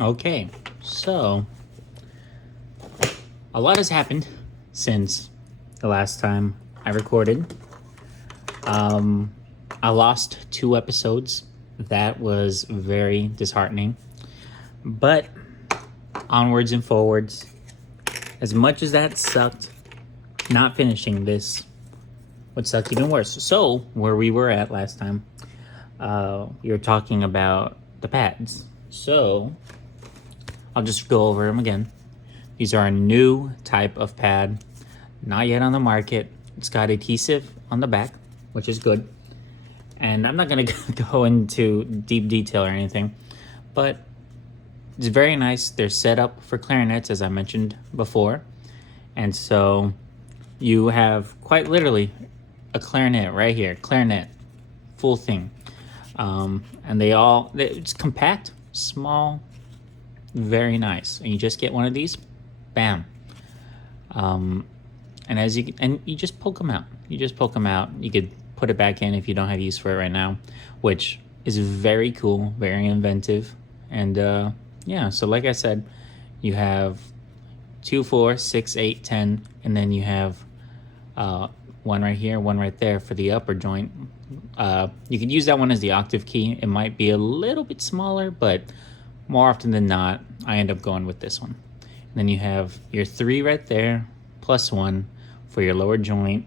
Okay, so a lot has happened since the last time I recorded. I lost 2 episodes. That was very disheartening. But onwards and forwards. As much as that sucked, not finishing this would suck even worse. So, where we were at last time, you were talking about the pads. So, I'll just go over them again. These are a new type of pad, not yet on the market. It's got adhesive on the back, which is good. And I'm not going to go into deep detail or anything, but it's very nice. They're set up for clarinets, as I mentioned before. And so you have quite literally a clarinet right here, clarinet, full thing. And it's compact, small, very nice. And you just get one of these, bam. And you just poke them out. You could put it back in if you don't have use for it right now, which is very cool, very inventive. And yeah, so like I said, you have 2, 4, 6, 8, 10, and then you have one right here, one right there for the upper joint. You could use that one as the octave key. It might be a little bit smaller, but more often than not, I end up going with this one. And then you have your 3 right there, plus 1 for your lower joint.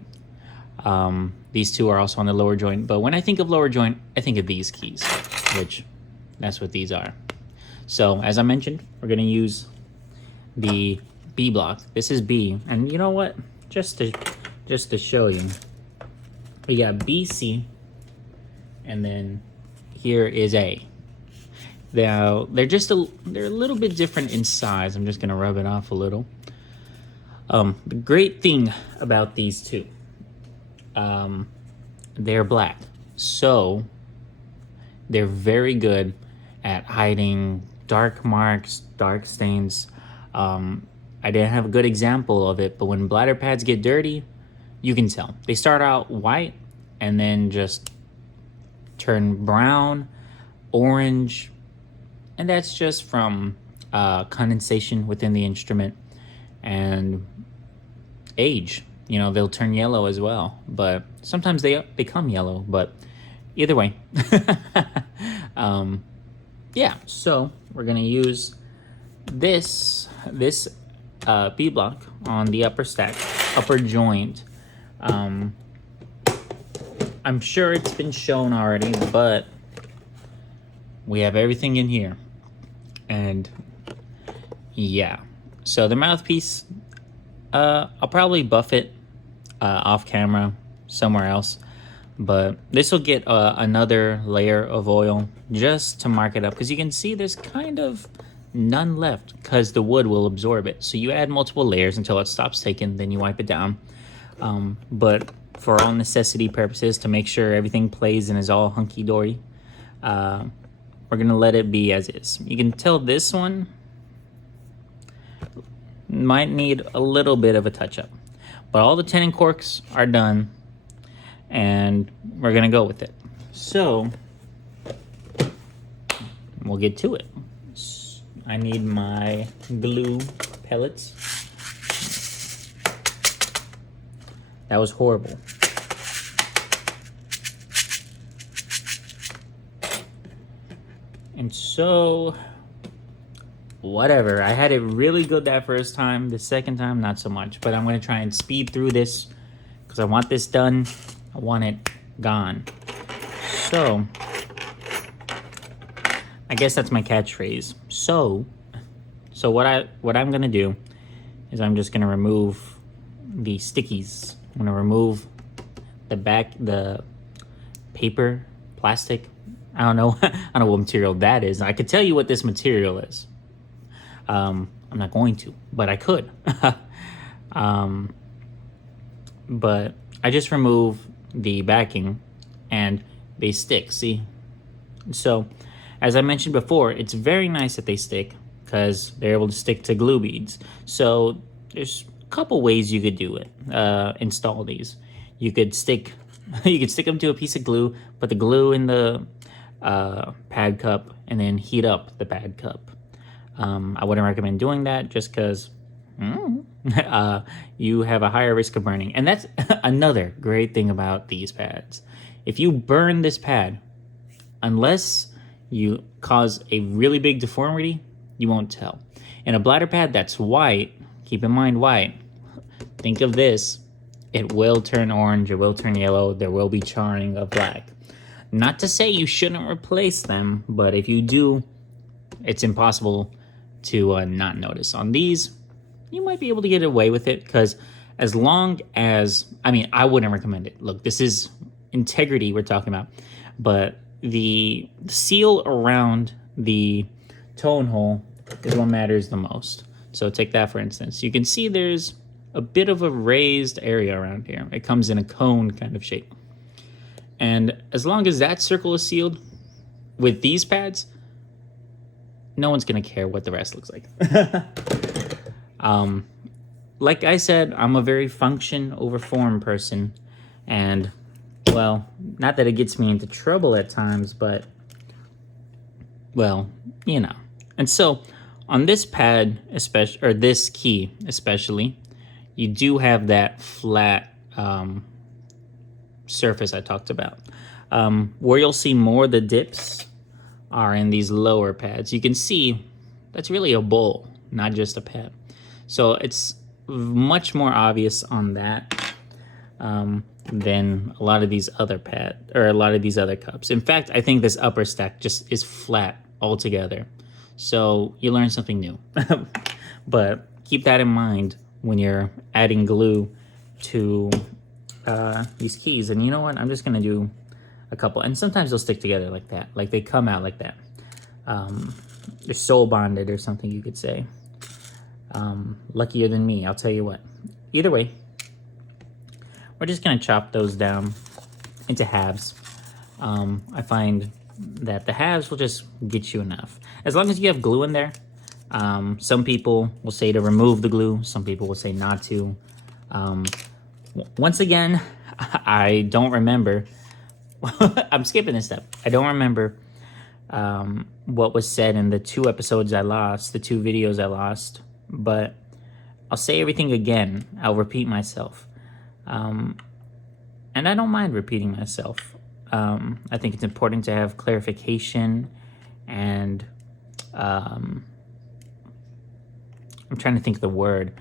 These 2 are also on the lower joint, but when I think of lower joint, I think of these keys, which that's what these are. So as I mentioned, we're gonna use the B block. This is B, and you know what? Just to show you, we got B, C, and then here is A. Now they're a little bit different in size. I'm just gonna rub it off a little. The great thing about these 2, they're black, so they're very good at hiding dark marks, dark stains. I didn't have a good example of it, but when bladder pads get dirty, you can tell. They start out white and then just turn brown, orange, and that's just from condensation within the instrument and age. You know, they'll turn yellow as well, but sometimes they become yellow, but either way. Yeah, so we're gonna use this B block on the upper stack, upper joint. I'm sure it's been shown already, but we have everything in here. And yeah, so the mouthpiece, I'll probably buff it off camera somewhere else, but this will get another layer of oil just to mark it up, because you can see there's kind of none left because the wood will absorb it. So you add multiple layers until it stops taking, then you wipe it down. But for all necessity purposes, to make sure everything plays and is all hunky-dory, we're gonna let it be as is. You can tell this one might need a little bit of a touch-up, but all the tenon corks are done, and we're gonna go with it. So we'll get to it. I need my glue pellets. That was horrible. And so, whatever. I had it really good that first time. The second time, not so much. But I'm going to try and speed through this because I want this done. I want it gone. So, I guess that's my catchphrase. So what I'm going to do is I'm just going to remove the stickies. I'm going to remove the paper, plastic. I don't know. I don't know what material that is. I could tell you what this material is. I'm not going to, but I could. But I just remove the backing and they stick, see? So, as I mentioned before, it's very nice that they stick because they're able to stick to glue beads. So, there's a couple ways you could do it, install these. You could stick them to a piece of glue, put the glue in the pad cup, and then heat up the pad cup. I wouldn't recommend doing that just because you have a higher risk of burning. And that's another great thing about these pads. If you burn this pad, unless you cause a really big deformity, you won't tell. And a bladder pad that's white, keep in mind white, think of this, it will turn orange, it will turn yellow, there will be charring of black. Not to say you shouldn't replace them, but if you do, it's impossible to not notice. On these, you might be able to get away with it, because as long as, I mean, I wouldn't recommend it. Look, this is integrity we're talking about, but the seal around the tone hole is what matters the most. So take that for instance. You can see there's a bit of a raised area around here. It comes in a cone kind of shape. And as long as that circle is sealed with these pads, no one's gonna care what the rest looks like. Like I said, I'm a very function over form person, and well, not that it gets me into trouble at times, but well, you know. And so on this pad, especially, or this key especially, you do have that flat surface I talked about. Where you'll see more of the dips are in these lower pads. You can see that's really a bowl, not just a pad. So it's much more obvious on that than a lot of these other a lot of these other cups. In fact, I think this upper stack just is flat altogether. So you learn something new. But keep that in mind when you're adding glue to these keys. And you know what? I'm just gonna do a couple, and sometimes they'll stick together like that, like they come out like that. They're soul bonded or something, you could say. Luckier than me, I'll tell you what. Either way, we're just gonna chop those down into halves. I find that the halves will just get you enough, as long as you have glue in there. Some people will say to remove the glue, some people will say not to. Once again, I don't remember. I'm skipping this step. I don't remember what was said in the 2 episodes I lost, the 2 videos I lost, but I'll say everything again. I'll repeat myself. And I don't mind repeating myself. I think it's important to have clarification, and I'm trying to think of the word.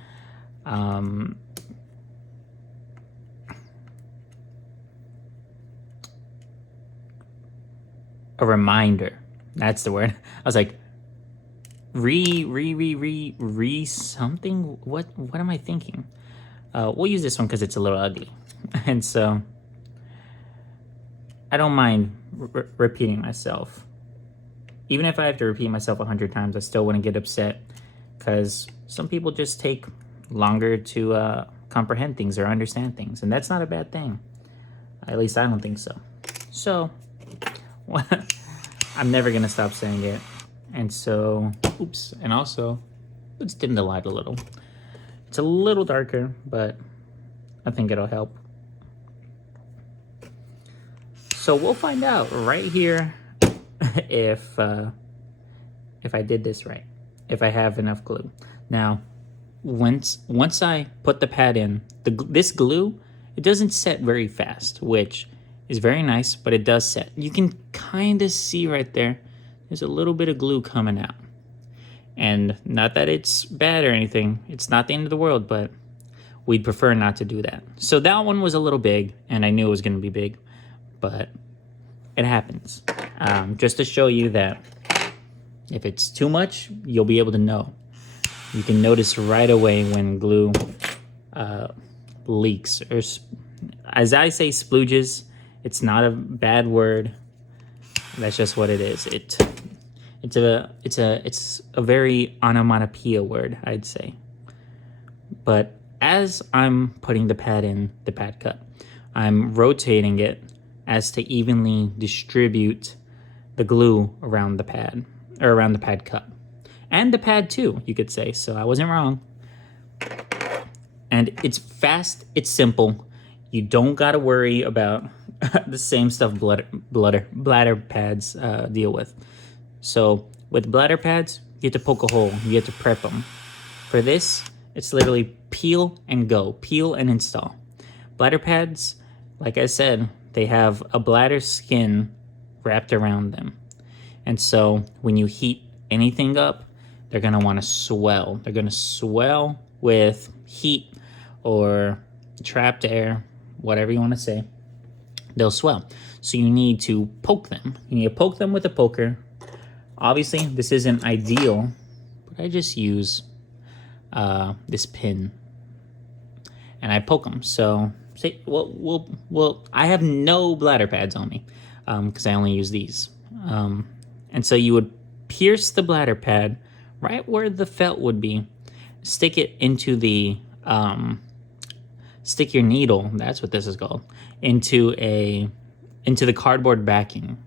A reminder. That's the word. I was like, something. What am I thinking? We'll use this one because it's a little ugly, and so I don't mind repeating myself. Even if I have to repeat myself 100 times, I still wouldn't get upset, because some people just take longer to comprehend things or understand things, and that's not a bad thing. At least I don't think so. So I'm never gonna stop saying it. And so, oops, and also, let's dim the light a little. It's a little darker, but I think it'll help. So we'll find out right here if I did this right, if I have enough glue. Now, once I put the pad in, this glue, it doesn't set very fast, which is very nice, but it does set. You can kind of see right there, there's a little bit of glue coming out. And not that it's bad or anything, it's not the end of the world, but we'd prefer not to do that. So that one was a little big, and I knew it was gonna be big, but it happens. Just to show you that if it's too much, you'll be able to know. You can notice right away when glue leaks, or as I say, splooges. It's not a bad word. That's just what it is. It's a very onomatopoeia word, I'd say. But as I'm putting the pad in the pad cut, I'm rotating it as to evenly distribute the glue around the pad, or around the pad cut. And the pad too, you could say, so I wasn't wrong. And it's fast, it's simple. You don't gotta worry about the same stuff bladder pads deal with. So with bladder pads, You have to poke a hole. You have to prep them. For this, it's literally peel and go. Peel and install. Bladder pads, like I said, they have a bladder skin wrapped around them. And so when you heat anything up, they're going to want to swell. They're going to swell with heat or trapped air, whatever you want to say. They'll swell. So you need to poke them. You need to poke them with a poker. Obviously, this isn't ideal, but I just use this pin and I poke them. So say, well, I have no bladder pads on me because I only use these. And so you would pierce the bladder pad right where the felt would be, stick it into the stick your needle, that's what this is called, into the cardboard backing.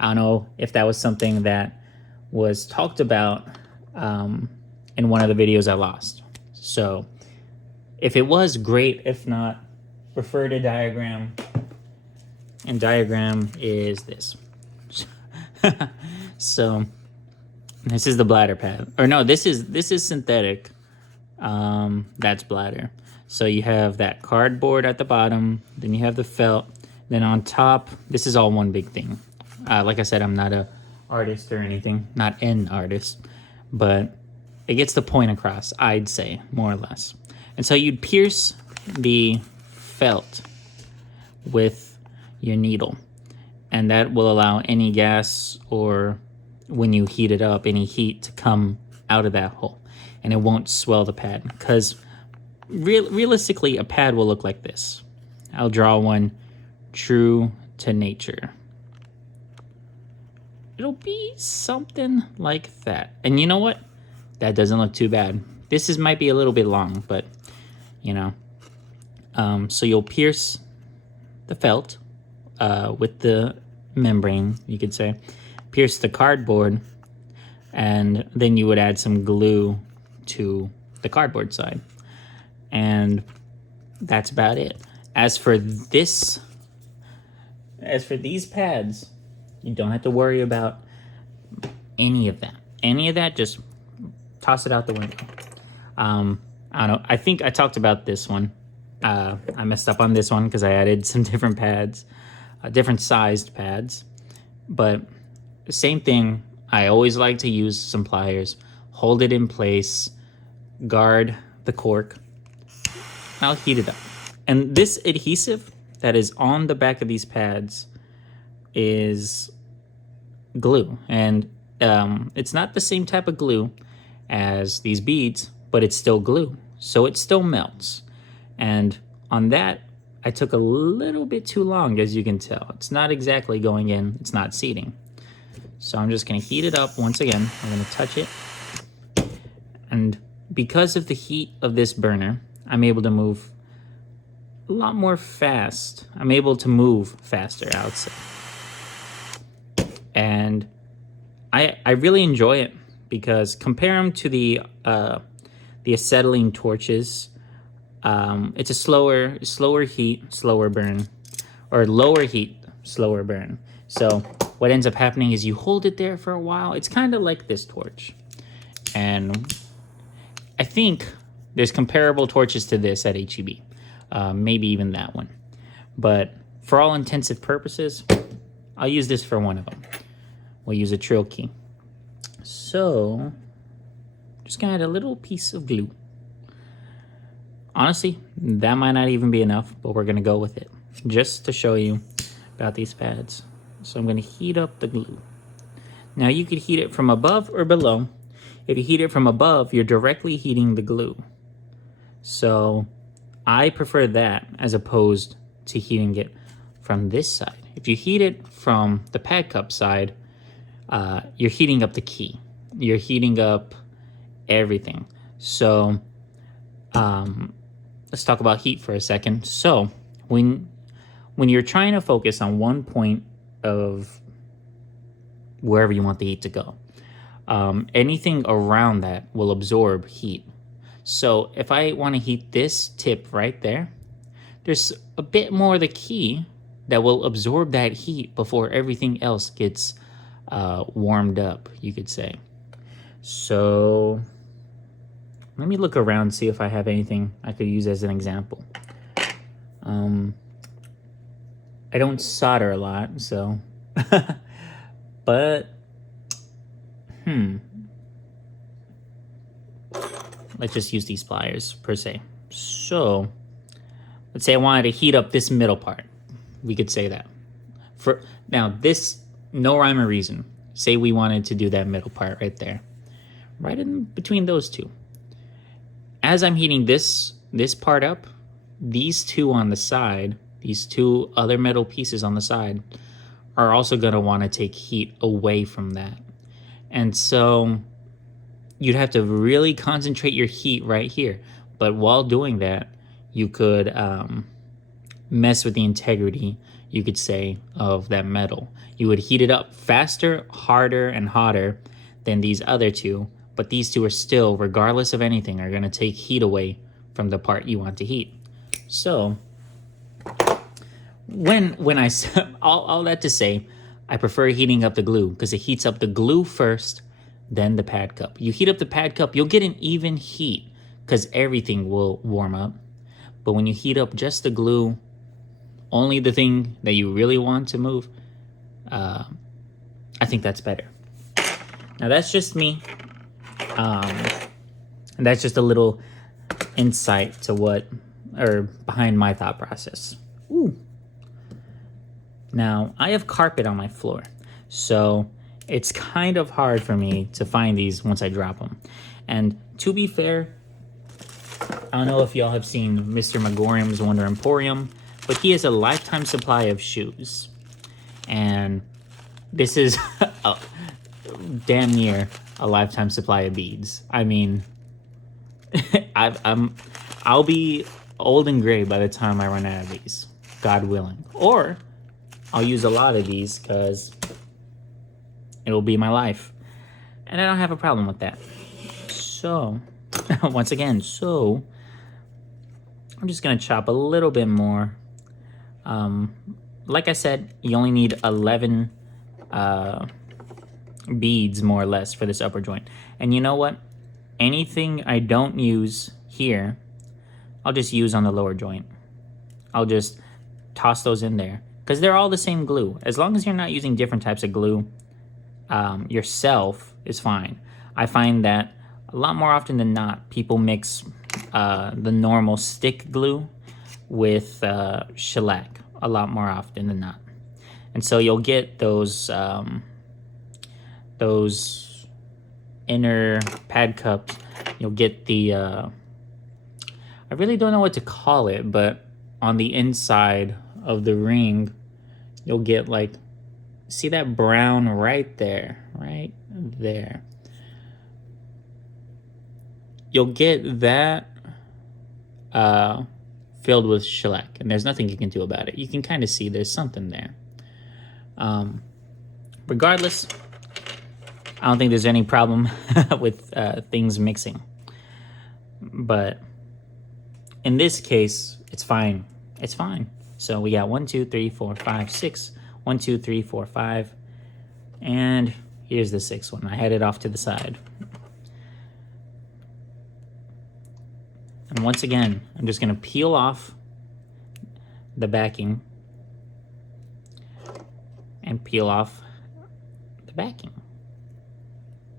I don't know if that was something that was talked about in one of the videos I lost. So if it was, great. If not, refer to diagram. And diagram is this. So this is the bladder pad. Or no, this is synthetic. That's bladder. So you have that cardboard at the bottom, then you have the felt, then on top, this is all one big thing. Like I said, I'm not an artist or anything, not an artist, but it gets the point across, I'd say, more or less. And so you'd pierce the felt with your needle, and that will allow any gas or when you heat it up, any heat to come out of that hole, and it won't swell the pad, because realistically, a pad will look like this. I'll draw one true to nature. It'll be something like that. And you know what? That doesn't look too bad. This might be a little bit long, but you know. So you'll pierce the felt with the membrane, you could say. Pierce the cardboard, and then you would add some glue to the cardboard side. And that's about it. As for these pads, you don't have to worry about any of that. Any of that, just toss it out the window. I don't know. I think I talked about this one. I messed up on this one because I added some different pads, different sized pads. But the same thing. I always like to use some pliers, hold it in place, guard the cork. I'll heat it up. And this adhesive that is on the back of these pads is glue. And it's not the same type of glue as these beads, but it's still glue. So it still melts. And on that, I took a little bit too long, as you can tell. It's not exactly going in. It's not seating. So I'm just going to heat it up once again. I'm going to touch it. And because of the heat of this burner, I'm able to move a lot more fast. I'm able to move faster, I would say. And I really enjoy it because compare them to the acetylene torches. It's a slower heat, slower burn, or lower heat, slower burn. So what ends up happening is you hold it there for a while. It's kind of like this torch. And I think there's comparable torches to this at HEB, maybe even that one. But for all intensive purposes, I'll use this for one of them. We'll use a trill key. So, just gonna add a little piece of glue. Honestly, that might not even be enough, but we're gonna go with it just to show you about these pads. So I'm gonna heat up the glue. Now you could heat it from above or below. If you heat it from above, you're directly heating the glue. So I prefer that as opposed to heating it from this side. If you heat it from the pad cup side, you're heating up the key. You're heating up everything. So let's talk about heat for a second. So when you're trying to focus on one point of wherever you want the heat to go, anything around that will absorb heat. So if I want to heat this tip right there, there's a bit more of the key that will absorb that heat before everything else gets warmed up, you could say. So let me look around, see if I have anything I could use as an example. I don't solder a lot, so but let's just use these pliers per se. So let's say I wanted to heat up this middle part. We could say that. For now, this, no rhyme or reason. Say we wanted to do that middle part right there, right in between those two. As I'm heating this part up, these two on the side, these two other metal pieces on the side, are also going to want to take heat away from that. And so you'd have to really concentrate your heat right here. But while doing that, you could mess with the integrity, you could say, of that metal. You would heat it up faster, harder, and hotter than these other two, but these two are still, regardless of anything, are going to take heat away from the part you want to heat. So when I all that to say, I prefer heating up the glue because it heats up the glue first, then the pad cup. You heat up the pad cup, you'll get an even heat because everything will warm up. But when you heat up just the glue, only the thing that you really want to move, I think that's better. Now that's just me. And that's just a little insight to behind my thought process. Ooh. Now, I have carpet on my floor, so it's kind of hard for me to find these once I drop them. And to be fair, I don't know if y'all have seen Mr. Megorium's Wonder Emporium, but he has a lifetime supply of shoes. And this is damn near a lifetime supply of beads. I mean, I'll be old and gray by the time I run out of these, God willing. Or I'll use a lot of these because it'll be my life. And I don't have a problem with that. So, once again, I'm just going to chop a little bit more. Like I said, you only need 11 beads, more or less, for this upper joint. And you know what? Anything I don't use here, I'll just use on the lower joint. I'll just toss those in there because they're all the same glue. As long as you're not using different types of glue, yourself is fine. I find that a lot more often than not, people mix the normal stick glue with shellac a lot more often than not. And so you'll get those inner pad cups. You'll get the, I really don't know what to call it, but on the inside of the ring, you'll get like, see that brown right there, right there. You'll get that filled with shellac, and there's nothing you can do about it. You can kind of see there's something there. Regardless, I don't think there's any problem with things mixing. But in this case, it's fine. It's fine. So we got 1, 2, 3, 4, 5, 6. 1, 2, 3, 4, 5. And here's the 6th one. I had it off to the side. And once again, I'm just going to peel off the backing and peel off the backing.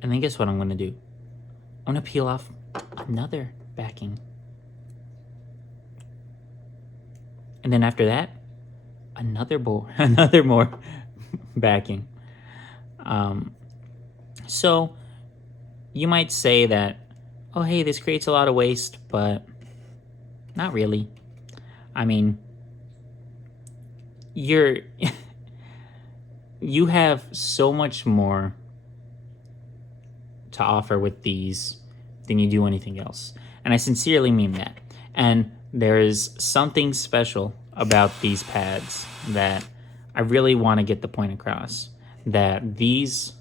And then guess what I'm going to do? I'm going to peel off another backing. And then after that, another more backing. So you might say that, oh, hey, this creates a lot of waste, but not really. I mean, you have so much more to offer with these than you do anything else. And I sincerely mean that. And there is something special about these pads that I really want to get the point across, that these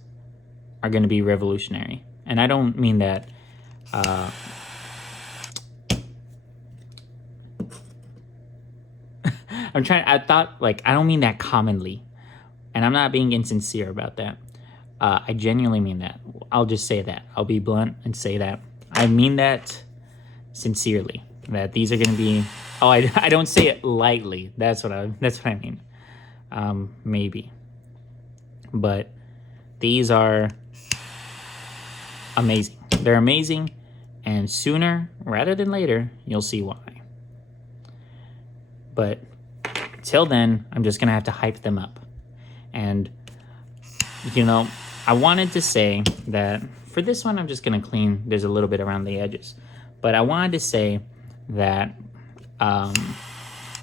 are going to be revolutionary. And I don't mean that I don't mean that commonly, and I'm not being insincere about that. I genuinely mean that. I'll just say that. I'll be blunt and say that. I mean that sincerely. That these are going to be. Oh, I don't say it lightly. That's what I mean. Maybe. But these are amazing. They're amazing, and sooner rather than later, you'll see why. But till then, I'm just gonna have to hype them up. And I wanted to say that for this one, I'm just gonna clean. There's a little bit around the edges, but I wanted to say that I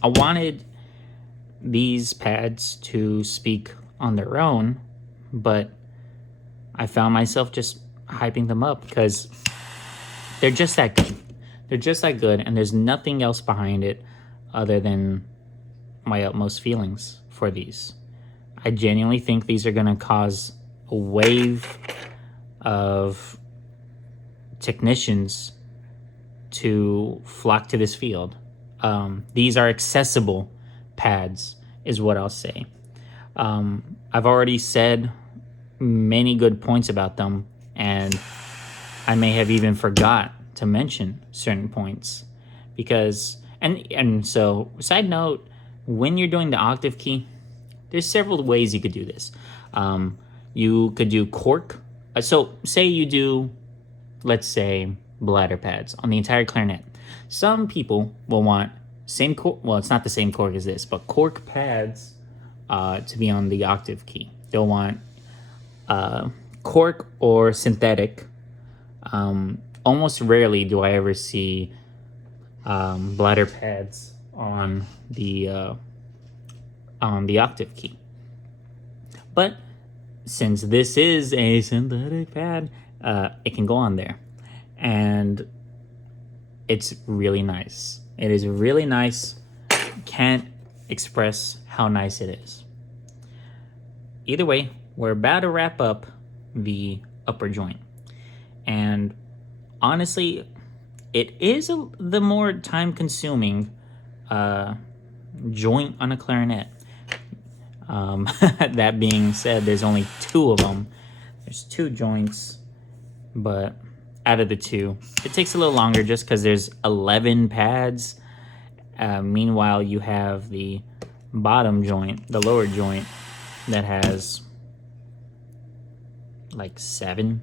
wanted these pads to speak on their own, but I found myself just hyping them up because they're just that good. They're just that good, and there's nothing else behind it other than my utmost feelings for these. I genuinely think these are going to cause a wave of technicians to flock to this field. These are accessible pads, is what I'll say. I've already said many good points about them, and I may have even forgot to mention certain points because so side note, when you're doing the octave key, there's several ways you could do this. You could do cork. So say you do, let's say, bladder pads on the entire clarinet. Some people will want same cork. Well, it's not the same cork as this, but cork pads to be on the octave key. They'll want cork or synthetic. Almost rarely do I ever see bladder pads on the octave key. But since this is a synthetic pad, it can go on there, and it's really nice. It is really nice. Can't express how nice it is. Either way, we're about to wrap up the upper joint, and honestly, it is the more time-consuming joint on a clarinet. That being said, there's only 2 of them. There's 2 joints, but out of the 2, it takes a little longer just because there's 11 pads. Meanwhile, you have the bottom joint, the lower joint, that has like 7